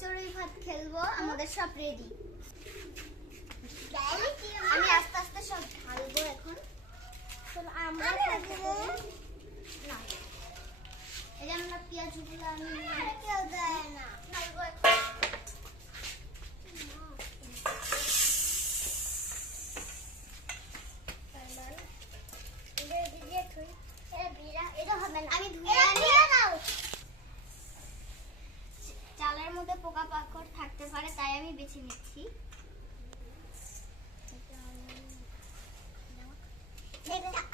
চড়ুই ভাত খেলব আমাদের সব রেডি আমি আস্তে আস্তে সব ঢালবো এখন। আমরা না। এই যে আমরা পেঁয়াজগুলো আমি কেউ দেয় না ঢালবো এখন আমি ধুয়ে চালের মধ্যে পোকা পাকড় থাকতে পারে তাই আমি বেছে নিচ্ছি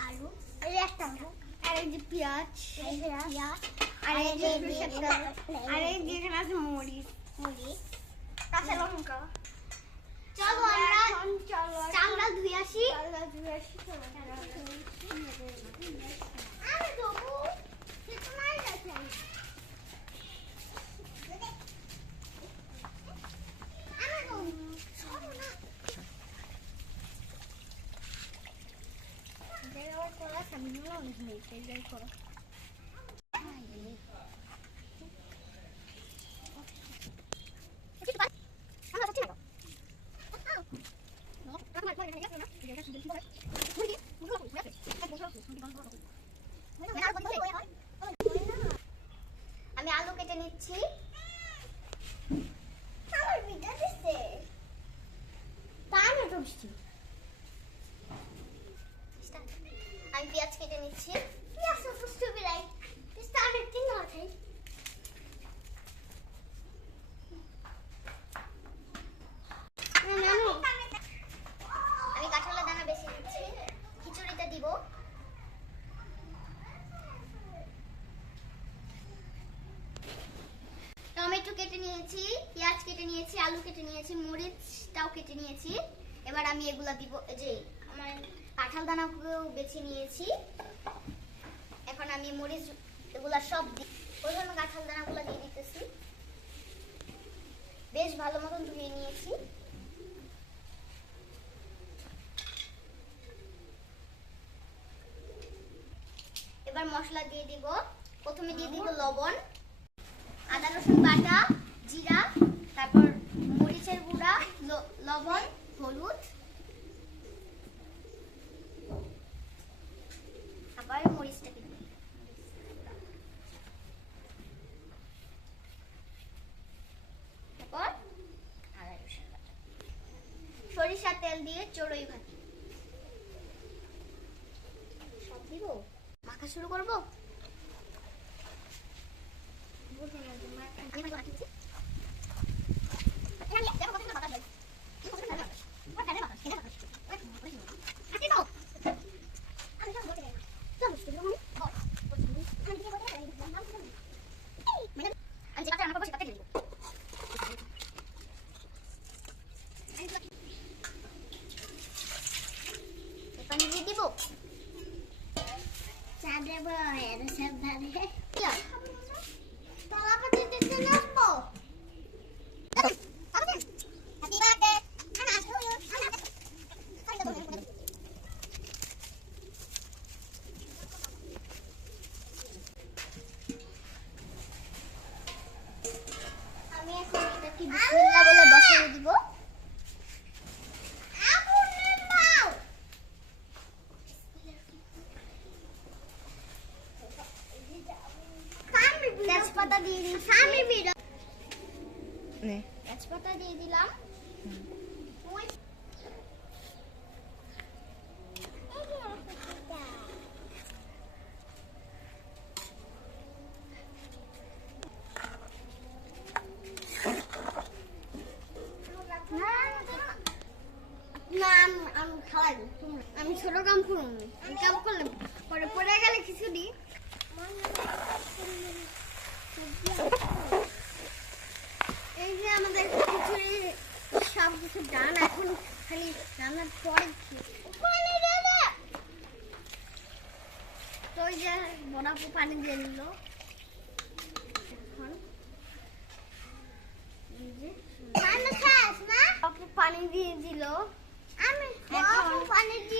আলু একটা আর এই যে পেঁয়াজ আর এই যে আর এই যে এখানে আছে মরিচ মরিচ কাঁচা লঙ্কা চলো আমরা চামড়া ধুয়ে আসি আমি দেবো সে তোমার কাছে আমি দেবো সরো না দেওয়ার করা সামনে অনেক হয়েছে যাই করো আমি আলু কেটে নিচ্ছি আমার ভিডিও দিচ্ছে তাই না তো বৃষ্টি আমি পেঁয়াজ কেটে নিচ্ছি পেঁয়াজ supposed to be like this started thing okay আমি কাঁঠালের দানা বেশি দিচ্ছি খিচুড়িতে দিব টমেটো কেটে নিয়েছি পেঁয়াজ কেটে নিয়েছি আলু কেটে নিয়েছি মরিচটাও কেটে নিয়েছি। এবার আমি এগুলা দিব এই যে আমার কাঁঠাল দানাগুলো বেছে নিয়েছি। এখন আমি মরিচ এগুলা সব দিই প্রথমে কাঁঠাল দানাগুলো দিয়ে দিতেছি। বেশ ভালো মতন ধুয়ে নিয়েছি। এবার মশলা দিয়ে দিব। প্রথমে দিয়ে দিব লবণ আদা রসুন বাটা জিরা তারপর মরিচের গুঁড়া লবণ, হলুদ। আবার তারপর। সরিষার তেল দিয়ে চড়ুই ভাজি। সব দিব? মাখা শুরু করব? পানি দিয়ে দিব চা দেবো এর সাবধানে তলা পাতি দিতে নামবো হ্যাপি বার্থডে খানা আসো আমি এখন এটাকে বিসমিল্লাহ বলে বসিয়ে দিব আগুন নিভাও তেজপাতা দিয়ে দিন স্বামী বিরো নে তেজপাতা দিয়ে দিলাম ওই না আমি আমি খাওয়াই আমি ছোট কাম করুন আমি। কাম করলে পরে পড়ে গেলে এই যে আমাদের খিচুড়ি সব কিছু ডান। এখন খালি রান্নার পরে তো ওই যে বড়াপু পানি দিয়ে নিল। এই পানি দিয়ে দিল। আমি পানি দিয়ে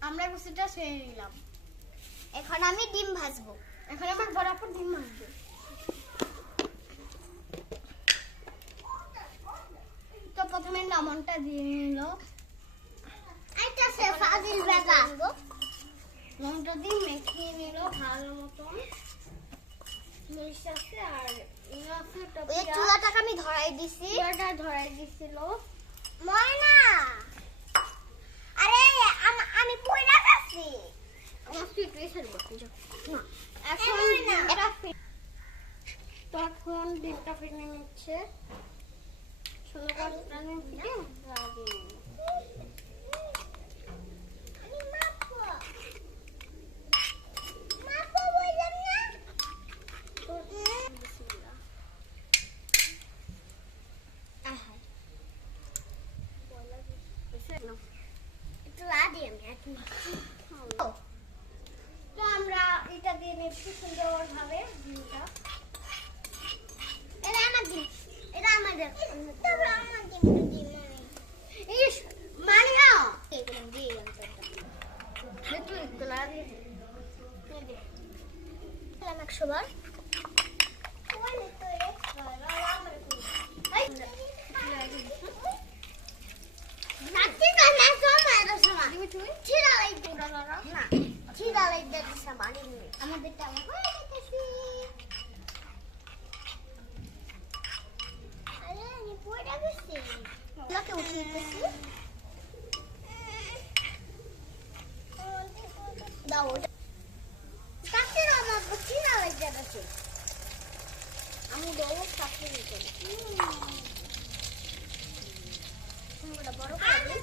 আমরা গোসলটা সেরে নিলাম। এখন আমি ডিম ভাজবো। এখন আমার বরাবর ডিম ভাজবো। তো প্রথমে লবণটা দিয়ে নিল। এটা সে ফাজিল বেগা লবণটা দিয়ে মেখিয়ে নিল ভালো মতন। চুলাটাকে আমি ধরাই দিছি। ধরাই দিছিল। ময়না আরে আম- আমি পয়লা গেছি আমার তুই তুই ছাড়ব না এখন এটা ফি- তখন ডিমটা ফেটে নিচ্ছে গাছটা ফিটে লাগিয়ে নিল। বিসমিল্লাহ। আহা। একটু আদি আমি একটু তো আমরা এটা দিয়ে নিচ্ছি সুন্দর ভাবে ডিমটা এটা আমার ডিম এটা আমাদের তবে আমার ডিমটা ডিম মানে ইস মানে হাও এগুলো দিয়ে একটু একটু লাগে একশো বার আমাদেরটা আমার হয়ে গেছে আরে আমি পড়ে গেছি লোকে উঠিয়ে দিতেছি দাও ওটা। কাছে আমার চিনা লাগছে আছে আমি দেবো কাছে নিতে। ওটা বড় করে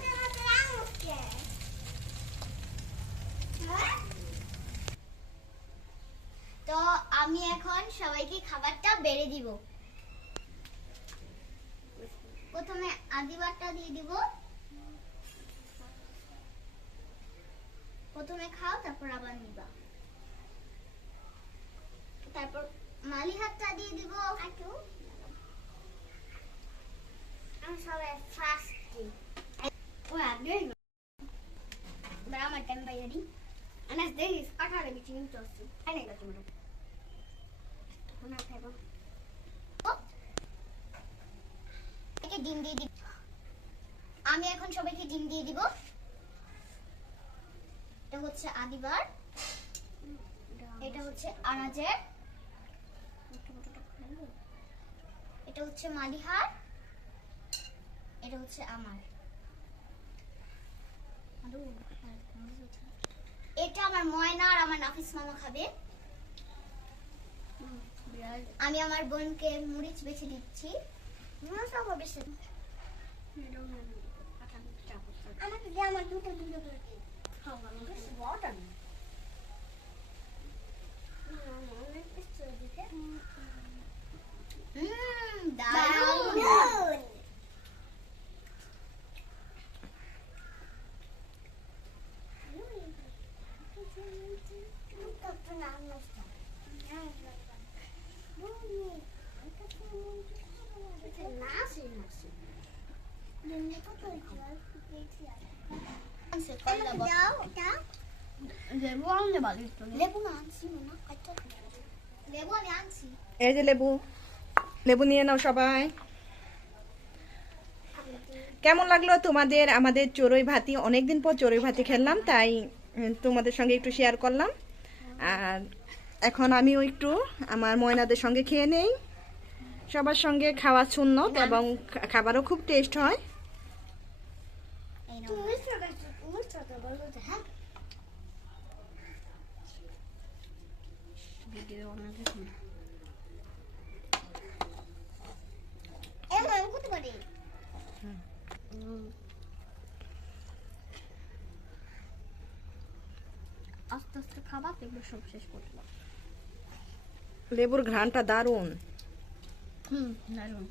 তো আমি এখন সবাইকে খাবারটা বেড়ে দিব প্রথমে আদিবারটা দিয়ে দিব। প্রথমে খাও, তারপর আবার নিবা। তারপর মালি হাতটা দিয়ে দিব। একটু। আমি সবাই ফার্স্ট ও এবার আমার টাইম আনাস, দেখিস, আঠারো বিচি নিতে আসছি আই নাই গেছে ম্যাডাম ওনা খাইব। ডিম দিয়ে দিব। আমি এখন সবাইকে ডিম দিয়ে দিব। এটা হচ্ছে আদিবার। এটা হচ্ছে আনাজের। এটা হচ্ছে মালিহার। এটা হচ্ছে আমার। এটা আমার ময়না আর আমার নাফিস মামা খাবে। আমি আমার বোনকে মরিচ বেছে দিচ্ছি আমাকে দে আমার দুটো দুটো করে দে। হুম, দারুণ। যে লেবু। লেবু নিয়ে নাও সবাই। কেমন লাগল তোমাদের? আমাদের চড়ুই ভাতি, অনেকদিন পর চড়ুই ভাতি খেললাম, তাই তোমাদের সঙ্গে একটু শেয়ার করলাম। আর এখন আমিও একটু আমার ময়নাদের সঙ্গে খেয়ে নেই। সবার সঙ্গে খাওয়া সুন্নত এবং খাবারও খুব টেস্ট হয়। আস্তে আস্তে খাবা দেখবে সব শেষ করব লেবুর ঘ্রাণটা দারুণ। হুম দারুণ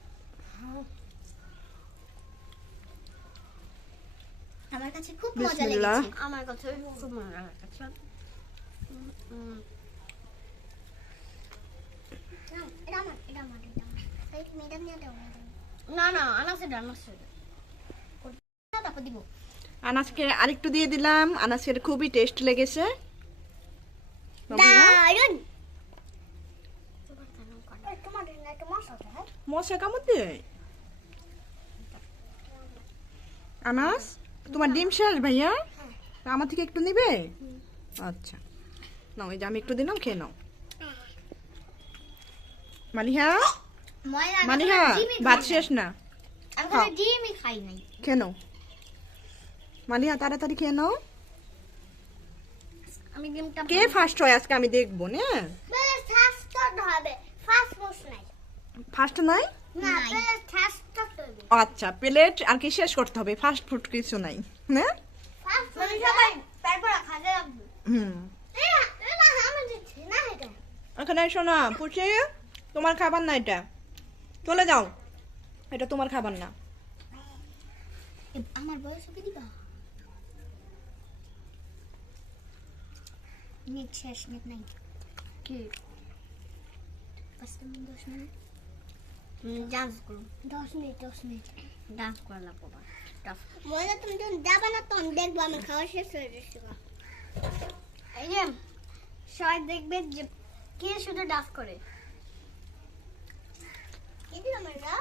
আমার কাছে খুব মজা। লেগেছে। আমার কাছে খুব মজা লেগেছে। এটা আমার এটা আমার এটা আমার। এই নিয়ে দাও না না আনাসে দাও আনাসে তারপর দিব। আনাজকে আরেকটু দিয়ে দিলাম। আনাজের খুবই টেস্ট লেগেছে। দাও মশা কামড় দিয়ে? আনাস তোমার ডিম শেষ ভাইয়া? আমার থেকে একটু নিবে? আচ্ছা। নাও এই যে আমি একটু দিলাম খেয়ে নাও। মালিহা ময়লা মালিহা ভাত শেষ না। কোনো ডিমই খাই নাই। খেয়ে নাও। মালিহা তাড়াতাড়ি খেয়ে নাও। কে ফার্স্ট হয় আজকে আমি দেখব না? বেলে ফাস্ট করতে হবে। ফাস্ট মোস নাই। ফার্স্ট নাই? না বেলে ফাস্ট করতে হবে। আচ্ছা প্লেট আর কি শেষ করতে হবে? ফাস্ট ফুড কিছু নাই রাখব হুম। এখানে এসো পুষে। তোমার খাবার না এটা। চলে যাও। এটা তোমার খাবার না। আমার বয়স ওকে দিবা? নেট শেষ নেট নাই। কি? পাঁচ মিনিট দশ মিনিট। ডান্স দশ মিনিট দশ মিনিট। ডান্স করা লাগবো মজা তুমি যখন যাবে না তখন দেখব আমি খাওয়া শেষ হয়ে গেছে এই যে সবাই দেখবে যে কে শুধু ডান্স করে। কি দিলাম এটা